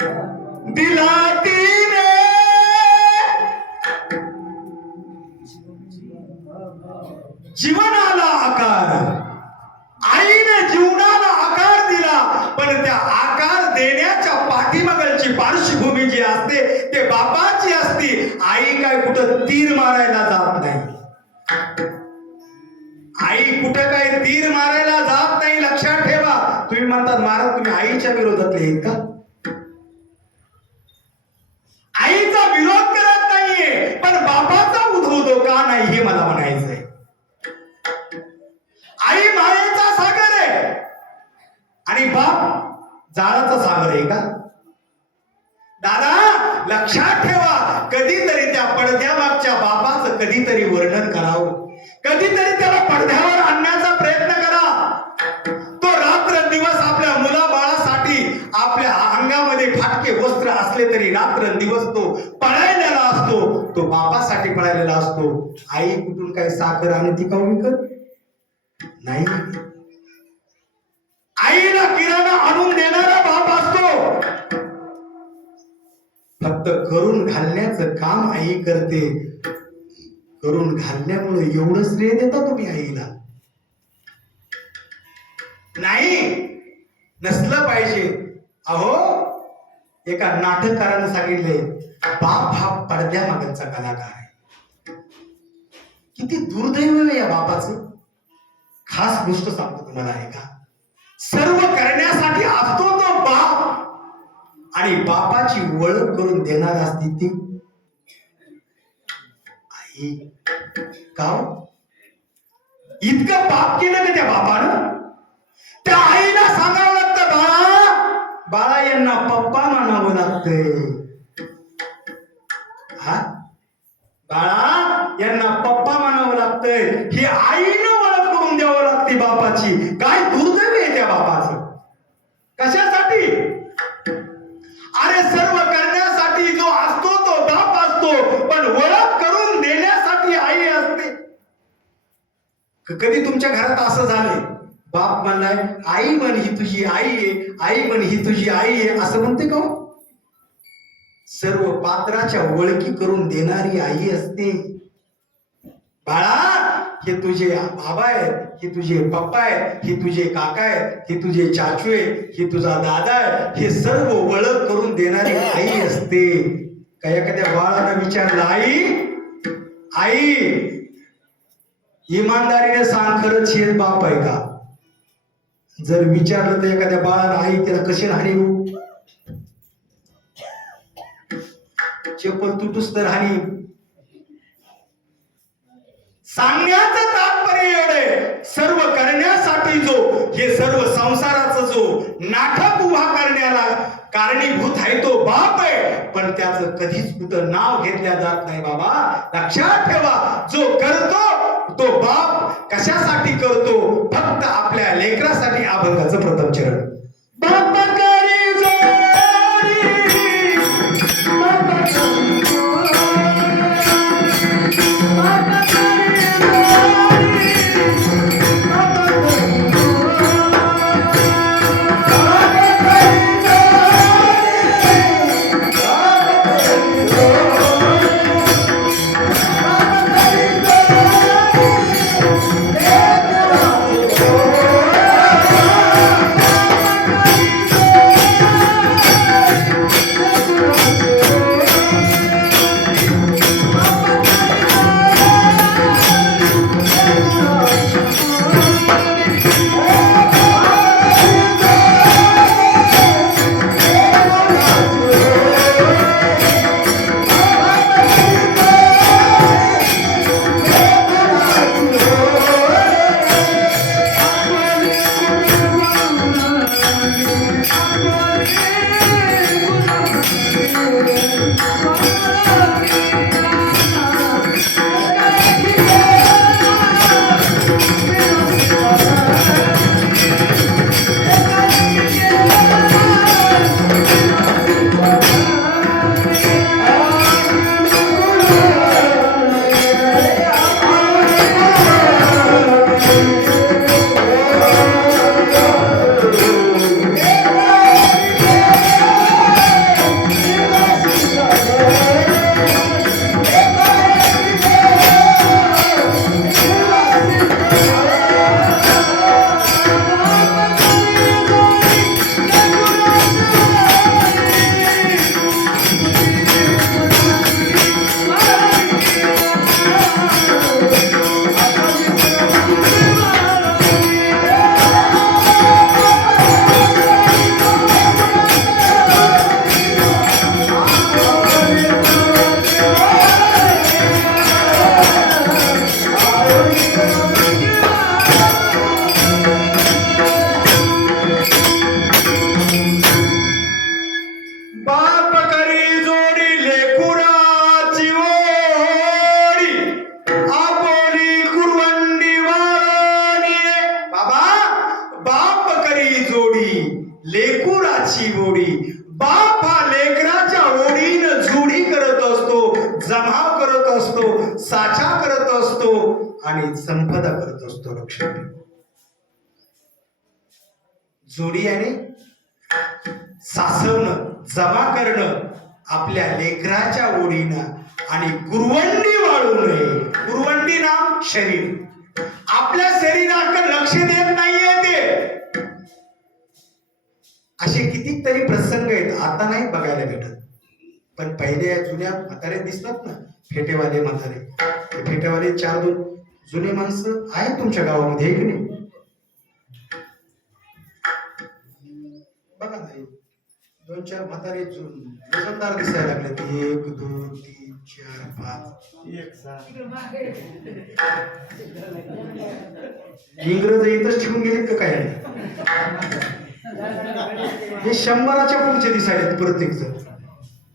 दिला तिने. जीवनाला आकार. आईने जीवनाला आकार दिला पण त्या आकार देण्याच्या पाठीमागलची पार्श्वभूमी जी असते ते बापाची असती. आई काय कुठं तीर मारायला जात नाही. आई कुठं काय तीर मारायला जात नाही लक्षात ठेवा. तुम्ही म्हणतात महाराज तुम्ही आईच्या विरोधातले आहेत का? अंगामध्ये वस्त्र असले तरी रात्र दिवस तो पळायलेला असतो. तो बापासाठी पळायलेला असतो. आई कुठून काय साखर आणि ती का विकत? नाही. आईला किराणा आणून देणारा बाप असतो. फक्त करून घालण्याचं काम आई करते. करून घालण्यामुळे एवढं श्रेय देता तुम्ही आईला? नाही. नसलं पाहिजे. अहो एका नाटककारानं सांगितले बाप हा पडद्यामागचा कलाकार आहे. किती दुर्दैव आहे या बापाचं. खास गोष्ट सांगतो तुम्हाला आहे का सर्व करण्यासाठी असतो तो बाप. आणि बापाची ओळख करून देणार असती ती. आई का हो? इतकं पाप केलं का त्या बापानं? त्या आईला सांगावं लागतं बाळा बाळा यांना पप्पा म्हणावं लागतंय. हा? बाळा यांना पप्पा म्हणावं लागतंय. ही आईनं ओळख करून द्यावं लागते बापाची. काय दुर्दैव आहे त्या बापाचं? कशासाठी? अरे सर्व करण्यासाठी जो असतो तो बाप असतो. पण ओळख करून देण्यासाठी आई असते. कधी तुमच्या घरात असं झालंय? बाप म्हणलाय आई म्हण ही तुझी आई आहे आई म्हण ही तुझी आई आहे असं म्हणते का हो? सर्व पात्राच्या ओळखी करून देणारी आई असते. बाळा हे तुझे बाबा आहेत हे तुझे पप्पा आहेत हे तुझे काका आहेत हे तुझे चाचू आहे हे तुझा दादा आहे हे सर्व ओळख करून देणारी आई असते. का एखाद्या बाळाला विचारलं आई आई इमानदारीने सांग खरंच हे बाप आहे का? जर विचारलं तर एखाद्या बाळाला आई त्याला कशी हानी होऊ चप्पल तुटूस तर हानी सांगण्याचं तात्पर्य एवढे सर्व करण्यासाठी जो हे सर्व संसाराचा जो नाटक उभा करण्याला कारणीभूत आहे तो बाप आहे. पण त्याचं कधीच कुठं नाव घेतल्या जात नाही बाबा. लक्षात ठेवा जो करतो तो बाप कशासाठी करतो फक्त आपल्या लेकरासाठी अभंगाचं प्रथम चरण. बाप जोडी आणि सासवणं जमा करणं आपल्या लेकराच्या ओढीनं आणि कुरवंडी वाळू नये. कुरवंडी नाम शरीर. आपल्या शरीराकडे लक्ष देत नाहीये ते. असे कितीतरी प्रसंग आहेत. आता नाही बघायला भेटत. पण पहिले या जुन्या म्हातारे दिसतात ना फेटेवाले म्हातारे. फेटेवाले चार दोन जुने माणसं आहेत तुमच्या गावामध्ये एक की नाही? दोन चार म्हातारे वजनदार दिसायला लागले. एक दोन तीन चार पाच. इंग्रज इथंच ठेवून गेलेत का काय? हे शंभराच्या पुढचे दिसायलेत प्रत्येक जण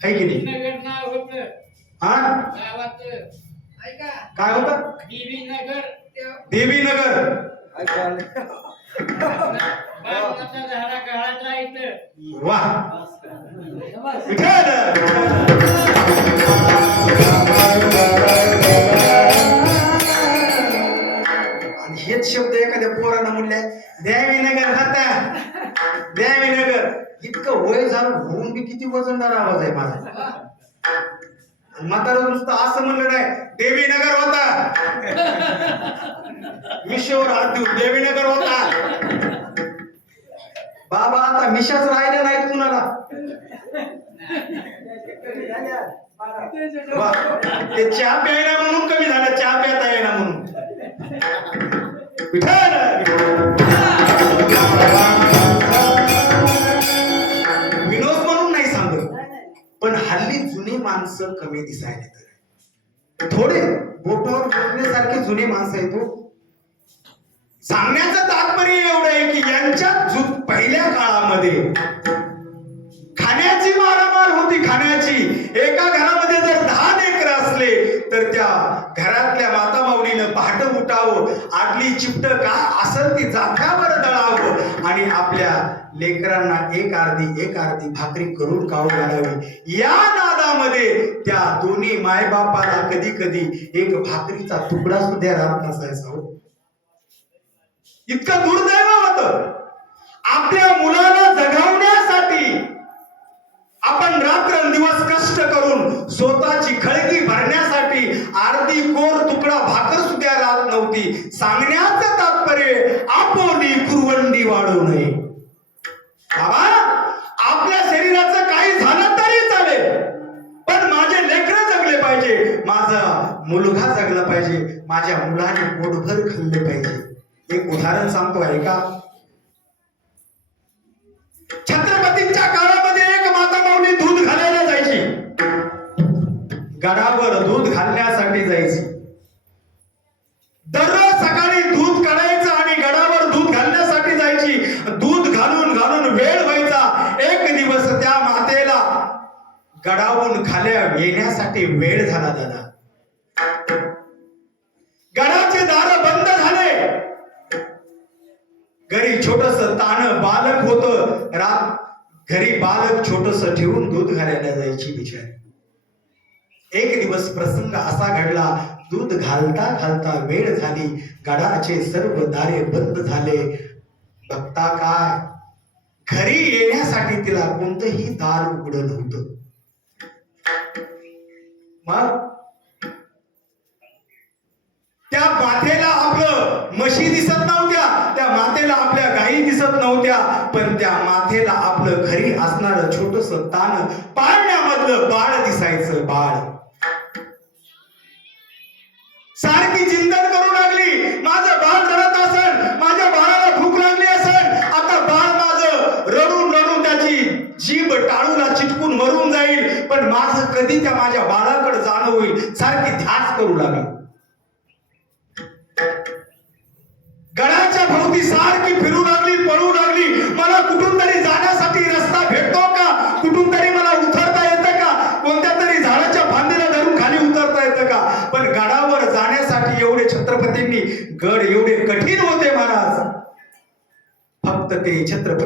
आहे की नाही? नगर नाव होतं हा? काय होतं? देवी नगर देवीनगर वा. आणि हेच शब्द एखाद्या पोरानं म्हणले द्यावीनगर खाता द्यावीनगर इतकं वय झालं होऊन बी किती वजनदार आवाज आहे माझा. आणि म्हातारं नुसतं असं म्हणलं नाही देवीनगर होता. मिशोवर हात देऊन देवीनगर होता. बाबा आता मिशाच राहिल्या नाही कुणाला? ते चहा प्यायला म्हणून कमी झालं चहा प्याता येईना म्हणून. विनोद म्हणून नाही सांगत पण हल्ली जुनी माणसं कमी दिसायला तर थोडे बोटावर बोलण्यासारखे जुने माणसं आहेत हो. सांगण्याचं तात्पर्य एवढं आहे की यांच्या पहिल्या काळामध्ये खाण्याची मारामार होती खाण्याची. एका घरामध्ये जर दहा लेकर असले तर त्या घरातल्या माता माऊलीनं पहाट उठावं आटली चिपट का? असं ती जात्यावर दळावं आणि आपल्या लेकरांना एक अर्धी एक अर्धी भाकरी करून खाऊ घालावी. या नादामध्ये त्या दोन्ही मायबापाला कधी कधी एक भाकरीचा तुकडा सुद्धा राहत नसायचा हो. इतकं दुर्दैव होत. आपल्या मुलाला जगवण्यासाठी आपण रात्रंदिवस कष्ट करून स्वतःची खळगी भरण्यासाठी अर्धी कोर तुकडा भाकर सुद्धा राहत नव्हती. सांगण्याचं तात्पर्य आपोली कुरवंडी वाढू नये. बाबा आपल्या शरीराचं काही झालं तरी चालेल. पण माझे लेकर जगले पाहिजे. माझा मुलगा जगला पाहिजे. माझ्या मुलाने पोटभर खाल्ले पाहिजे. एक उदाहरण सांगतो आहे का छत्रपतींच्या काळामध्ये एक माता माऊली दूध घालायला जायची. गडावर दूध घालण्यासाठी जायची. दररोज सकाळी दूध काढायचं आणि गडावर दूध घालण्यासाठी जायची. दूध घालून घालून वेळ व्हायचा. एक दिवस त्या मातेला गडावून खाल्या येण्यासाठी वेळ झाला दादा. बालक ठेवून दूध घालायला जायची बिचारी. एक दिवस प्रसंग असा घडला दूध घालता घालता वेळ झाली गडाचे सर्व दारे बंद झाले. बघता काय? घरी येण्यासाठी तिला कोणतंही दार उघड नव्हतं. मग त्या बाथेला आपलं मशी दिसत नव्हत्या. मातेला आपल्या गायी दिसत नव्हत्या पण त्या मातेला आपलं घरी असणार छोटस तान पाळण्यामधलं बाळ दिसायचं बाळ. सारखी चिंतन करू लागली. माझं बाळ रडत असन माझ्या बाळाला भूक लागली असेल आता बाळ माझं रडून रडून त्याची जीभ टाळूला चिटकून मरून जाईल पण माझं कधी त्या माझ्या बाळाकडे जाणं होईल सारखी ध्यास करू लागली.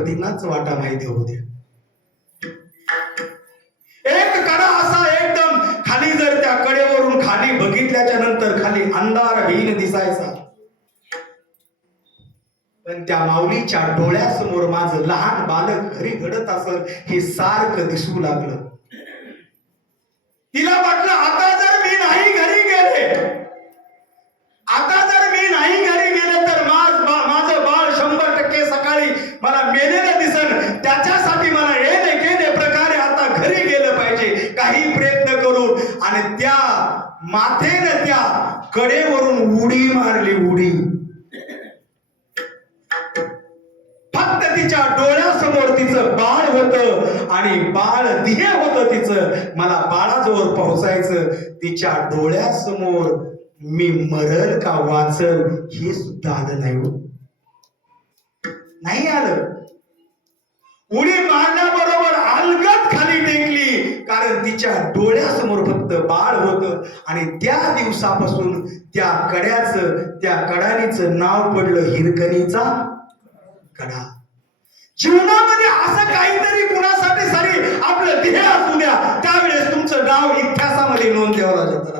गणपतींनाच वाटा माहिती होऊ द्या. एक कडा असा एकदम खाली जर त्या कडेवरून खाली बघितल्याच्या नंतर खाली अंधार भीन दिसायचा. पण त्या माऊलीच्या डोळ्यासमोर माझ लहान बालक घरी घडत असत हे सारखं दिसू लागलं. तिला वाटलं आता जर मी नाही घरी गेले त्याच्यासाठी मला येणे गेले प्रकारे आता घरी गेलं पाहिजे. काही प्रयत्न करून आणि त्या माथेनं त्या कडेवरून उडी मारली उडी. फक्त तिच्या डोळ्यासमोर तिचं बाळ होतं आणि बाळ ध्येय होत तिचं. मला बाळाजवळ पोहोचायचं. तिच्या डोळ्यासमोर मी मरल का वाचल हे सुद्धा आलं नाही हो. नाही आलं. उडी मारण्याबरोबर अलगत खाली टेकली. कारण तिच्या डोळ्यासमोर फक्त बाळ होतं. आणि त्या दिवसापासून त्या कड्याचं त्या कडानीचं नाव पडलं हिरकणीचा कडा. जीवनामध्ये असं काहीतरी कुणासाठी सारी आपलं ध्येय असू द्या. त्यावेळेस तुमचं नाव इतिहासामध्ये नोंद द्यावं लागेल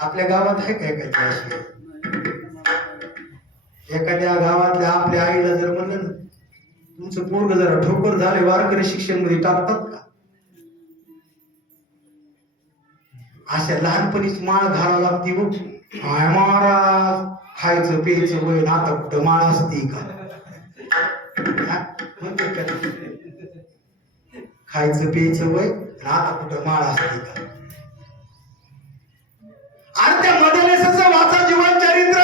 आपल्या गावात आहे काय काय अशी एखाद्या गावातल्या आपल्या आईला जर म्हणलं ना तुमचं पोरग जरा ठोकर झाले वारकरी शिक्षणमध्ये टाकतात का? अशा लहानपणीच माळ घालावं लागते बघ. हाय महाराज खायचं प्यायचं वय ना आता कुठं माळ असते का? खायचं प्यायचं वय आणि आता कुठं माळ असते का? अरे त्या मदलेसाचं वाचा जीवन चरित्र.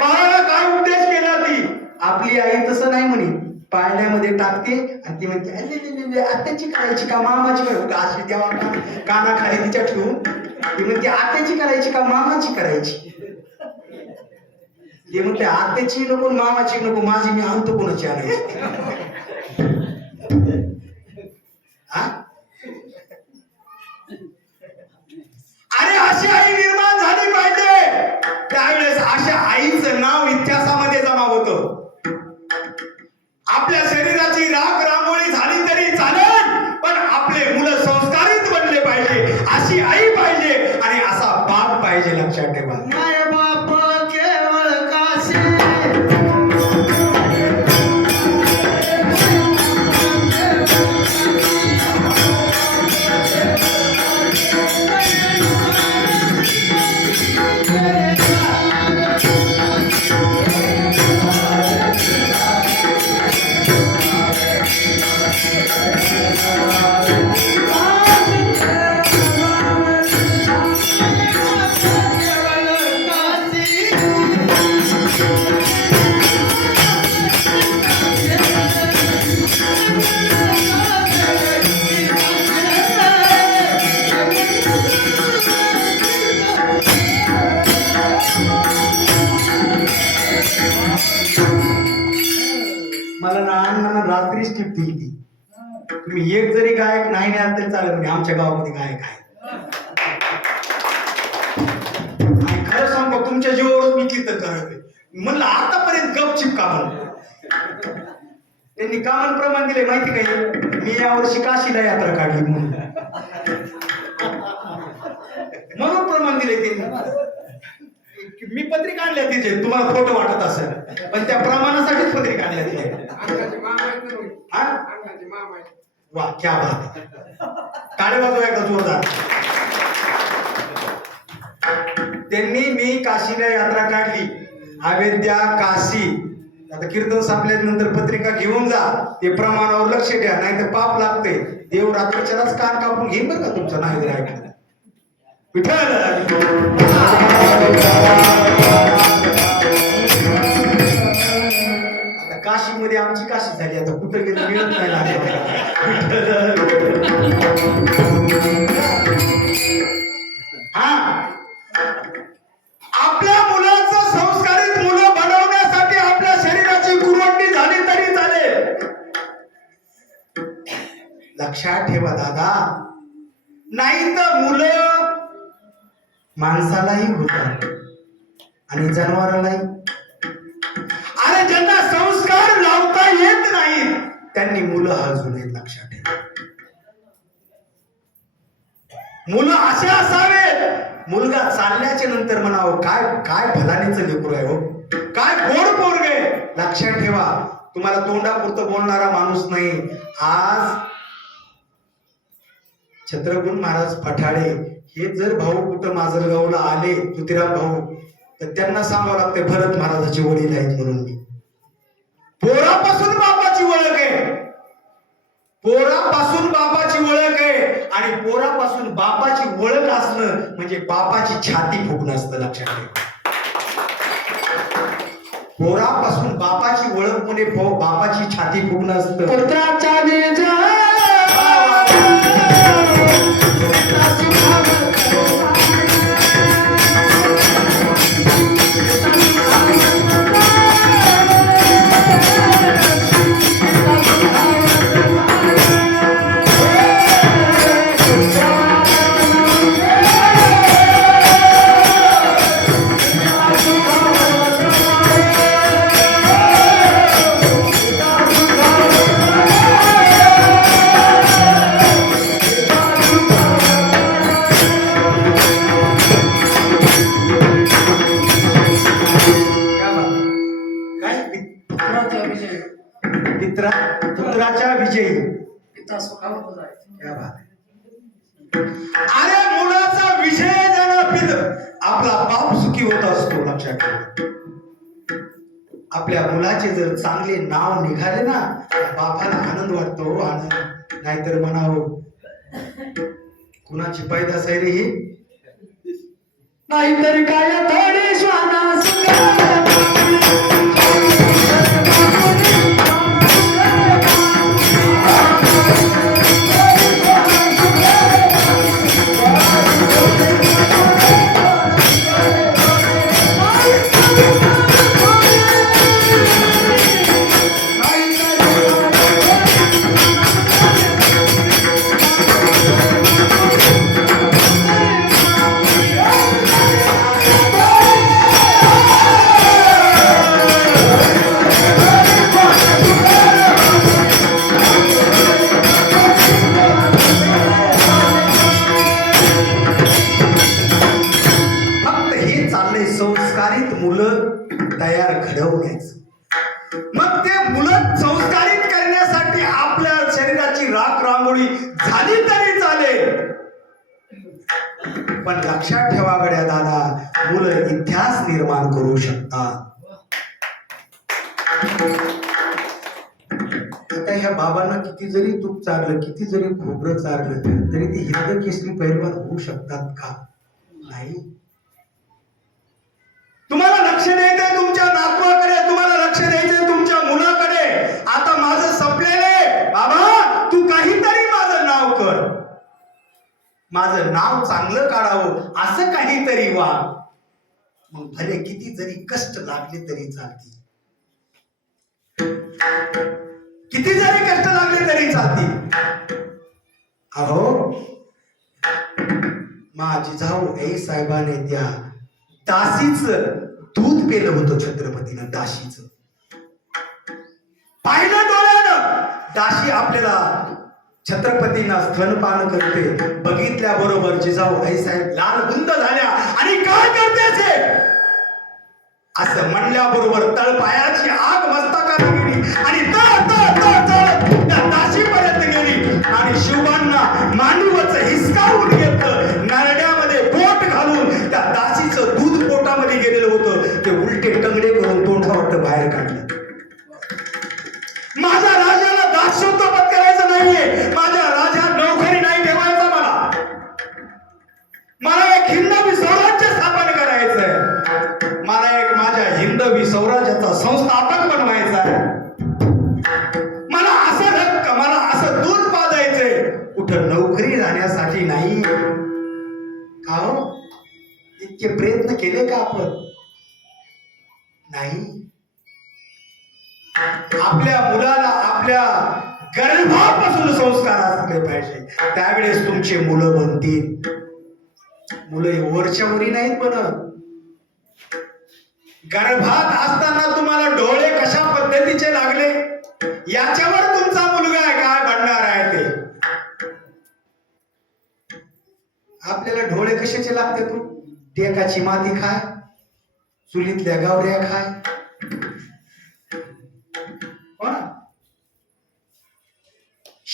बाळाला काय उपदेश केला ती? आपली आई तसं नाही म्हणे. पाळण्यामध्ये टाकते आणि ती म्हणते अरे आत्याची करायची का? मामाची करायची अशी तेव्हा का कानाखाली तिच्या ठेवून ती म्हणते आत्याची करायची का? मामाची करायची? ते म्हणते आत्याची नको मामाची नको. माझी मी आणतो कोणाची आणायची? अरे अशी आई निर्माण तुम्ही एक जरी गायक नाही न्याल तरी चालेल म्हणजे आमच्या गावामध्ये गायक आहे आणि खरं सांगतो तुमच्या जीवावर मी कीर्तन करत म्हणलं आतापर्यंत गपचिप का म्हणलं त्यांनी कामन प्रमाण दिले माहिती काही मी यावर्षी काशीला यात्रा काढली म्हणून. म्हणून प्रमाण दिले त्यांनी. मी पत्रिका आणल्या तिथे. तुम्हाला फोटो वाटत असेल. पण त्या प्रमाणासाठीच पत्रिका आणल्या तिथे. वा क्या बात. टाळे वाजवा एकदा जोरदार. त्यांनी मी काशीला यात्रा काढली. अवेद्या काशी. आता कीर्तन संपल्यानंतर पत्रिका घेऊन जा. ते प्रमाणावर लक्ष द्या नाही तर पाप लागते देव रात्रीच्यालाच कान कापून घेईन बरं का तुमचं नाही ऐकलं आता काशीमध्ये आमची काशी झाली आता कुठं गेलं मिळत नाही हा. आपल्या मुलाचं संस्कारित मुलं बनवण्यासाठी आपल्या शरीराची कुरवडणी झाली तरी चालेल. लक्षात ठेवा दादा. नाही तर मुलं माणसालाही होतात आणि जनावरालाही. अरे ज्यांना संस्कार लावता येत नाहीत त्यांनी मुलं हजून येत लक्षात ठेवा. मुलं असे असावेत मुलगा चालल्याच्या नंतर म्हणावं काय काय फलानीचं लेकरू आहे हो? काय गोड पोरगे लक्षात ठेवा. तुम्हाला तोंडापुरतं बोलणारा माणूस नाही. आज छत्रपूर महाराज पठाळे हे जर भाऊ कुठं माजलगावला आले तुतीराम भाऊ तर त्यांना सांगावं लागते भरत महाराजाचे वडील आहेत म्हणून. मी पोरापासून बापाची ओळख आहे. पोरापासून बापाची ओळख आहे. आणि पोरापासून बापाची ओळख असणं म्हणजे बापाची छाती फुगणं असतं लक्षात ठेवा. पोरापासून बापाची ओळख म्हणजे बापाची छाती फुगणं असतं. पुत्राच्या निजा लक्षात ठेवा आपल्या मुलाचे जर चांगले नाव निघाले ना बापाला आनंद वाटतो हो, आनंद नाहीतर म्हणावं कुणाची पैदास आहे रे ही? नाहीतर काय थोडे श्वाना ह्या बाबांना किती जरी तूप चारलं किती जरी खोबरं चारलं तरी ते हिंद केसरी पैलवान होऊ शकतात का? नाही. तुम्हाला लक्ष द्यायचंय तुमच्या नातवाकडे तुम्हाला लक्ष द्यायचंय तुमच्या मुलाकडे. आता माझं संपलेले बाबा तू काहीतरी माझं नाव कर. माझं नाव चांगलं काढावं असं काहीतरी वा. मग भले किती जरी कष्ट लागले तरी चालतील. किती जरी कष्ट लागले तरी चालतील. अहो माझी जाऊ आई साहेबाने त्या दासीच दूध पेलं होतं छत्रपतीनं दाशीच पाहिलं डोळ्यानं. दाशी आपल्याला छत्रपतींना स्तनपान करते. बघितल्या बरोबर जिजाऊ आई साहेब लाल बुंद झाल्या. आणि काय करते ते? असं म्हणल्याबरोबर तळपायाची आग मस्तकाला गेली. आणि तळ केले का आपण? नाही. आपल्या मुलाला आपल्या गर्भापासून संस्कार असले पाहिजे. त्यावेळेस तुमचे मुलं बनतील. मुलं वरच्या वरी नाहीत बनत. गर्भात असताना तुम्हाला डोळे कशा पद्धतीचे लागले? याच्यावर तुमचा मुलगा काय बनणार आहे ते? आपल्याला डोळे कशाचे लागते तू हो? टेकाची माती खाय चुलीतल्या गावऱ्या खाय. हो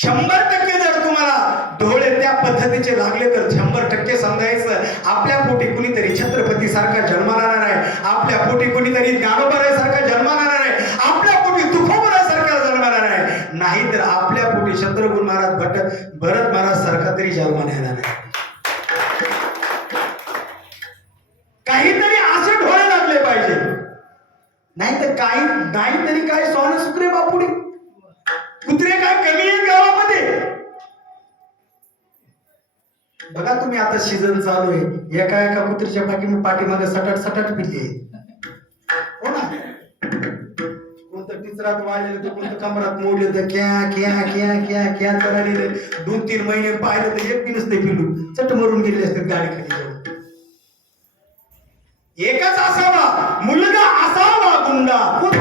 शंभर टक्के जर तुम्हाला डोळे त्या पद्धतीचे लागले तर शंभर टक्के समजायचं. आपल्या पोटी कुणीतरी छत्रपती सारखा जन्माला नाही आहे. आपल्या पोटी कुणीतरी ज्ञानोबराय सारखा जन्माला नाही आहे. आपल्या पोटी तुकोबराय सारखा जन्माला नाही आहे. नाहीतर आपल्या पोटी शत्रुघ्न महाराज भट भरत महाराज सारखा तरी जन्माला येणार आहे काहीतरी असे डोळे लागले पाहिजे नाही तर काही तरी काय सोने सुत्रे बापुडी. कुत्रे काय कमी आहे गावामध्ये? बघा तुम्ही आता सीझन चालू आहे. एका एका कुत्रीच्या पाठी पाठीमागे सटाट सटाट पिल्ले हो ना? कोणतं टिचरात वाढलेलं तर कोणतं कमरात मोडलं तर क्या क्या क्या क्या क्या करायला दोन तीन महिने पाहिलं तर एक दिनच नाही पिल्लू चट मरून गेले असतात गाडी खाली Madonna.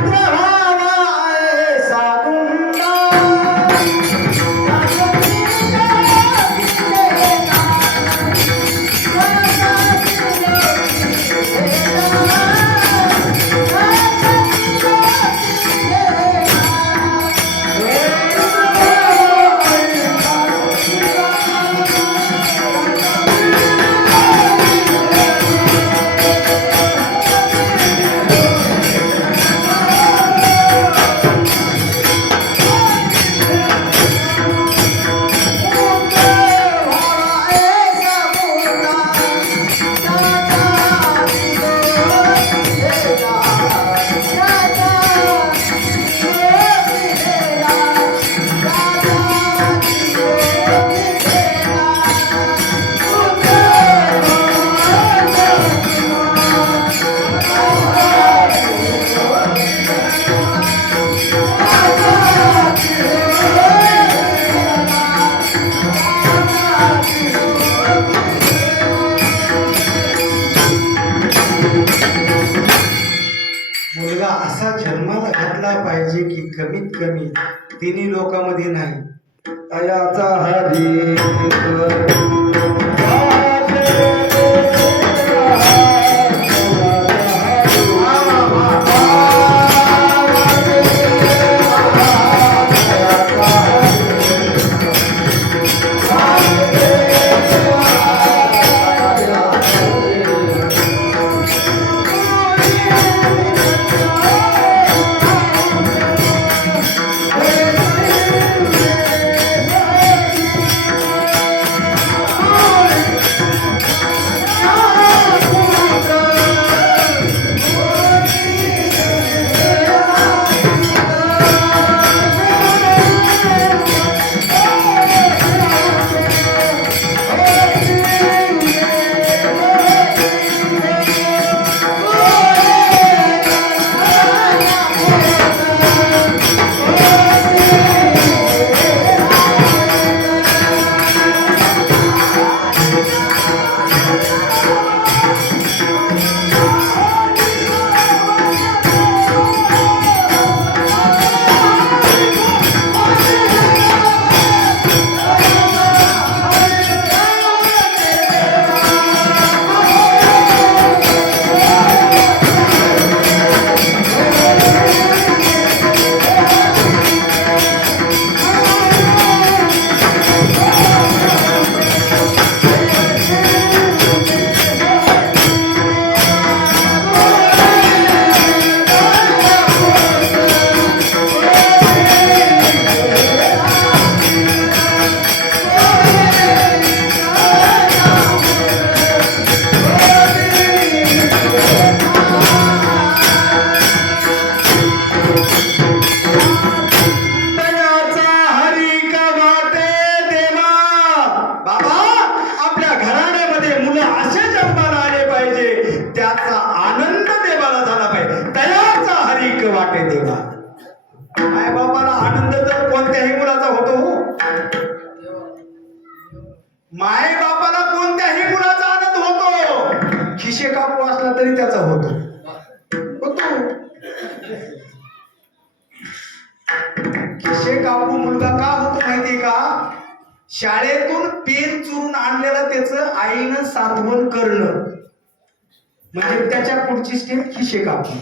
पुढची स्टेप ही कापू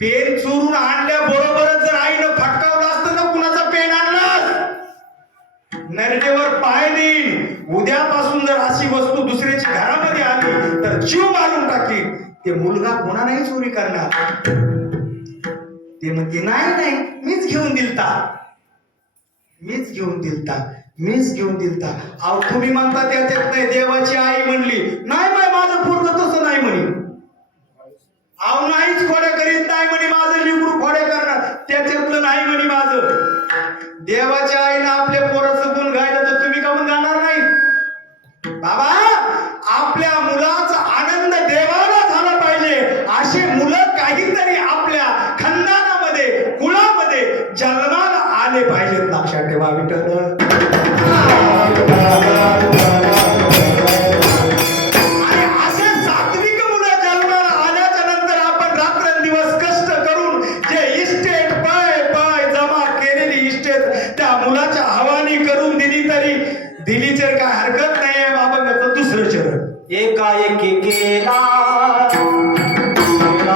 पेन चोरून आणल्या बरोबरच जर आईनं फटकावलं असतं ना कुणाचा पेन आणलास? नरडेवर पाय देईन उद्यापासून जर अशी वस्तू दुसऱ्याची घरामध्ये आली तर जीव मारून टाकीन ते मुलगा कोणा नाही चोरी करणार ते म्हणते नाही नाही मीच घेऊन दिलता. मीच घेऊन दिलता. मीच घेऊन दिलता. अहो तुम्ही म्हणता त्याच्यात नाही देवाची आई म्हणली. नाही बाय माझं तसं नाही म्हणे. आव नाहीच खोड्या करीत नाही म्हणे माझं लिंबू खोड्या करणार. त्याच्यातलं नाही म्हणे माझं. देवाच्या आईनं आपल्या पोराचं गुण गायलं तर तुम्ही का गाणार नाही? बाबा आपल्या मुलाचा आनंद देवाला झाला पाहिजे. असे मुलं काहीतरी आपल्या खंदानामध्ये कुळामध्ये जन्माला आले पाहिजेत. लक्षात ठेवा विठ्ठल.